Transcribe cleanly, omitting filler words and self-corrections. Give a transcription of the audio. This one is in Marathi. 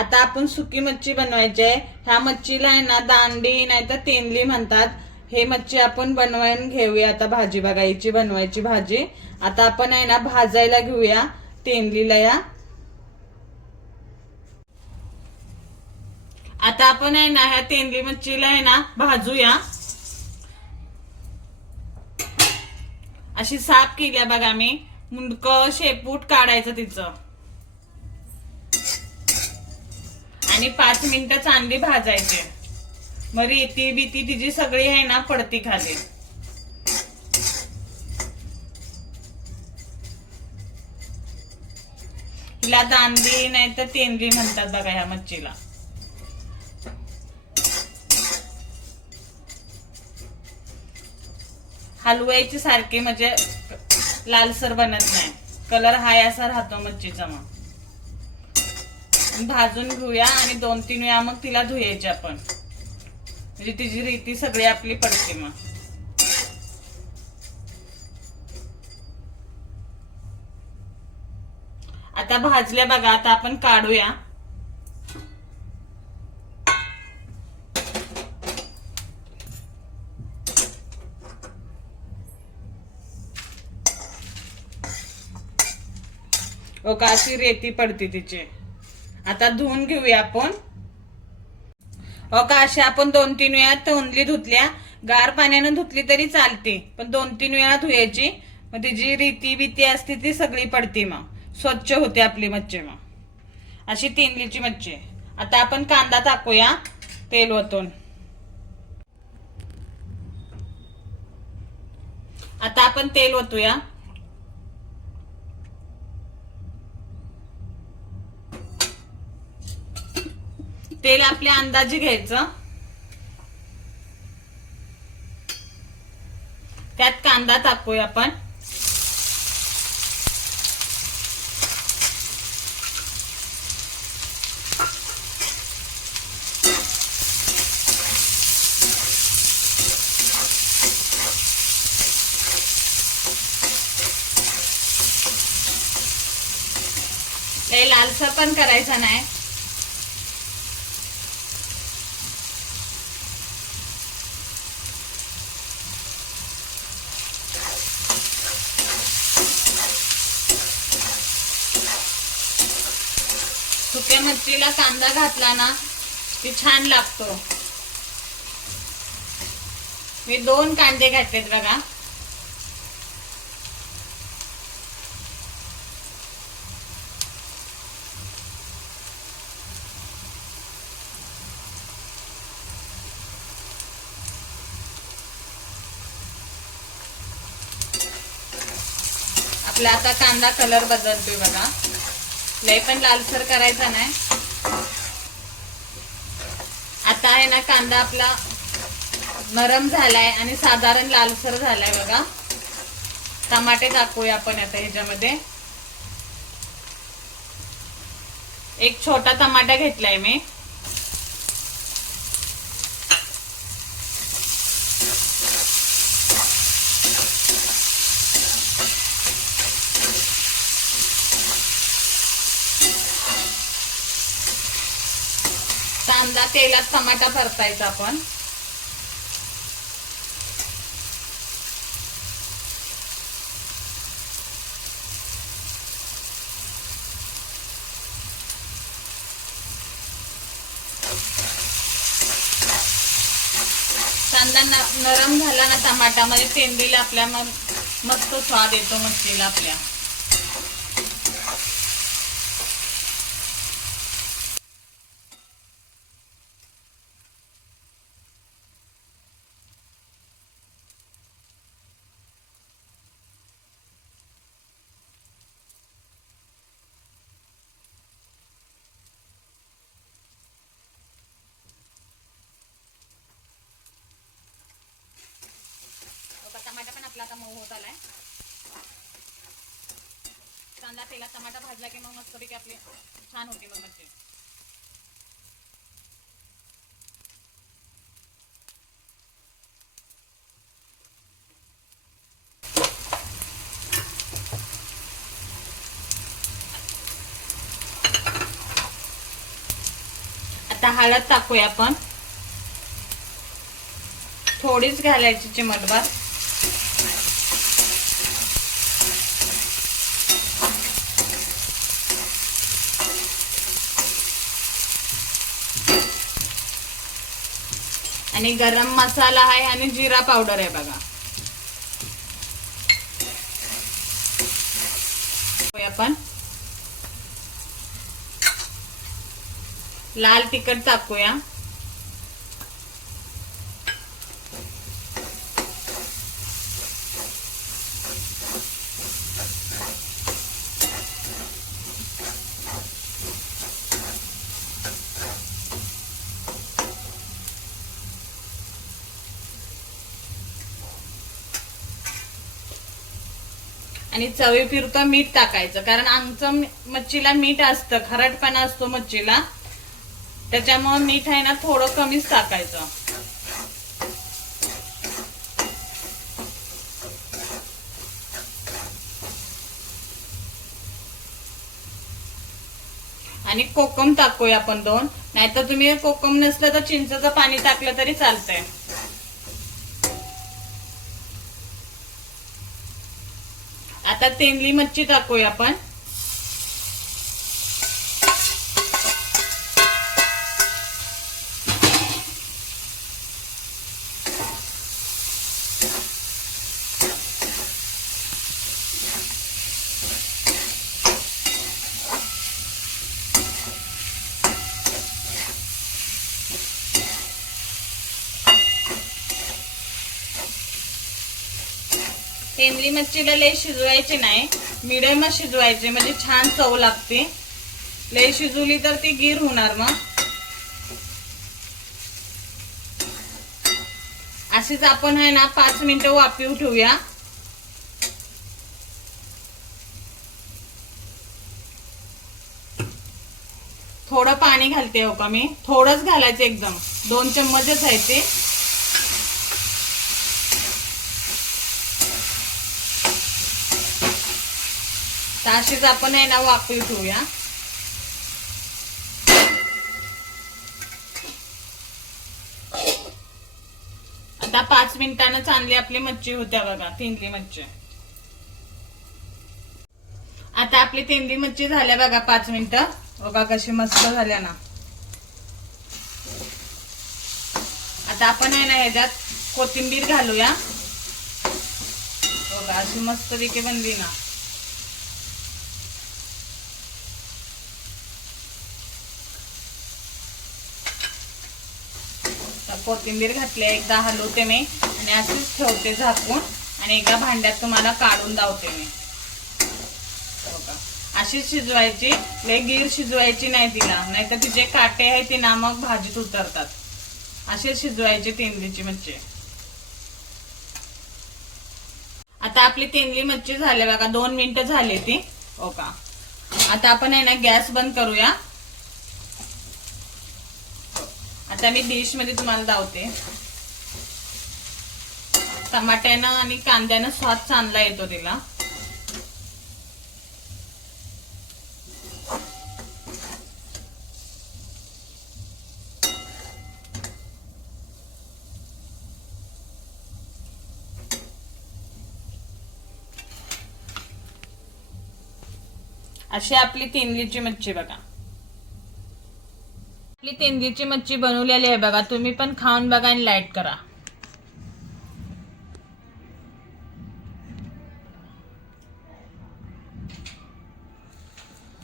आता आपण सुकी मच्छी बनवायची आहे। ह्या मच्छीला आहे ना दांडी नाहीतर तेंदली म्हणतात। हे मच्छी आपण बनवून घेऊया। आता भाजी बघायची, बनवायची भाजी। आता आपण आहे ना भाजायला घेऊया तेंदलीला या। आता आपण आहे ना ह्या तेंदली मच्छीला आहे ना भाजूया। अशी साफ केल्या बघा मी, मुंडकं शेपूट काढायचं तिचं आणि 5 मिनिटं चांगली भाजायची। मग रेती बिती तिची सगळी आहे ना पडती खाली। हिला दांडी नाही तर तेंदली म्हणतात बघा ह्या मच्छीला। हलवायची सारखी म्हणजे लालसर बनत नाही, कलर हाय असा राहतो मच्छीचा। मग भाजून घेऊया आणि 2-3 वेळा मग तिला धुयायची आपण, म्हणजे तिची रीती सगळी आपली पडते। मग आता भाजल्या बघा, आता आपण काढूया। का अशी रेती पडते तिची। आता धुवून घेऊया आपण। का अशी आपण 2-3 वेळा तोंडली धुतल्या, गार पाण्याने धुतली तरी चालते, पण 2-3 वेळा धुयाची। मग तिची रीती बिती असते ती सगळी पडते, मग स्वच्छ होते आपली मच्छी। मग अशी तेंदलीची मच्छी। आता आपण कांदा टाकूया तेल ओतून। आता आपण तेल ओतूया। तेल आपल्या अंदाजे घ्यायचं। त्यात कांदा टाकूया आपण। लय लालसर पण करायचा नाही। सुक्या मच्छीला कांदा घातला ना की छान लागतो। मी 2 कांदे घातलेत बघा। आपला आता कांदा कलर बदलतोय बघा, लय पण लालसर करायचा नाही। आता आहे ना कांदा आपला नरम झालाय आणि साधारण लालसर झालाय बघा। टमाटे टाकूया आपण आता ह्याच्यामध्ये। एक छोटा टमाटा घेतलाय मी। कांदा तेलात टमाटा परतायचा आपण। कांदा नरम झाला ना टमाटा मध्ये तेंदलीला आपल्या मस्त स्वाद येतो मच्छीला आपल्या। टमाटा पण आपला आता मऊ होत आलाय। कांदा तेलात टमाटा भाजला की मग मस्तपैकी आपली छान होती मग मच्छी। आता हळद टाकूया आपण, थोडीच घालायची चिमटभर. आणि गरम मसाला आहे आणि जिरा पावडर आहे बघा. आपण लाल तिखट टाकूया. आणि चवीपुरतं मीठ टाकायचं, कारण आमचं मच्छीला मीठ असतं, खारटपणा असतो मच्छीला, त्याच्यामुळे मीठ आहे ना थोडं कमीच टाकायचं. आणि कोकम टाकूया आपण 2, नाहीतर तुम्ही कोकम नसलं तर चिंचेचं पाणी टाकलं तरी चालतंय. आता तेंदली मच्छी टाकूया आपण. तेंदली मच्छीला लय शिजवायची नाही, मिडियमच शिजवायची, म्हणजे छान चव लागते. लय शिजवली तर ती गीर होणार. मग अशीच आपण आहे ना 5 मिनिटं वाफवून ठेवूया. थोडं पाणी घालते हो का मी, थोडंच घालायचं, एकदम 2 चम्मचच आहे ते. अशीच आपण आहे ना वाफवून ठेवूया. आता 5 मिनिटांना चांगली आपली मच्छी होत्या बघा, तेंदली मच्छी. आता आपली तेंदली मच्छी झाल्या बघा 5 मिनिटं. बघा कशी मस्त झाल्या ना. आता आपण आहे ना ह्याच्यात कोथिंबीर घालूया. बघा अशी मस्त पैकी बनली ना. कोथिंबीर घातली, एकदा हलवते मी आणि अशीच ठेवते झाकून, आणि एका भांड्यात तुम्हाला काढून दावते मी. अशीच शिजवायची, लय गीर शिजवायची नाही तिला, नाहीतर तिचे काटे आहे ते ना मग भाजीत उतरतात. अशीच शिजवायची तेंदलीची मच्छी. आता आपली तेंदली मच्छी झाली बघा, 2 मिनिटं झाली ती. हो का. आता आपण आहे ना गॅस बंद करूया. आता मी डिश मध्ये तुम्हाला दावते. टमाट्यानं आणि कांद्यानं स्वाद चांगला येतो तिला. अशी आपली तेंदलीची मच्छी बघा. आपली तेंदलीची मच्छी बनवलेली आहे बघा. तुम्ही पण खाऊन बघा आणि लाईक करा.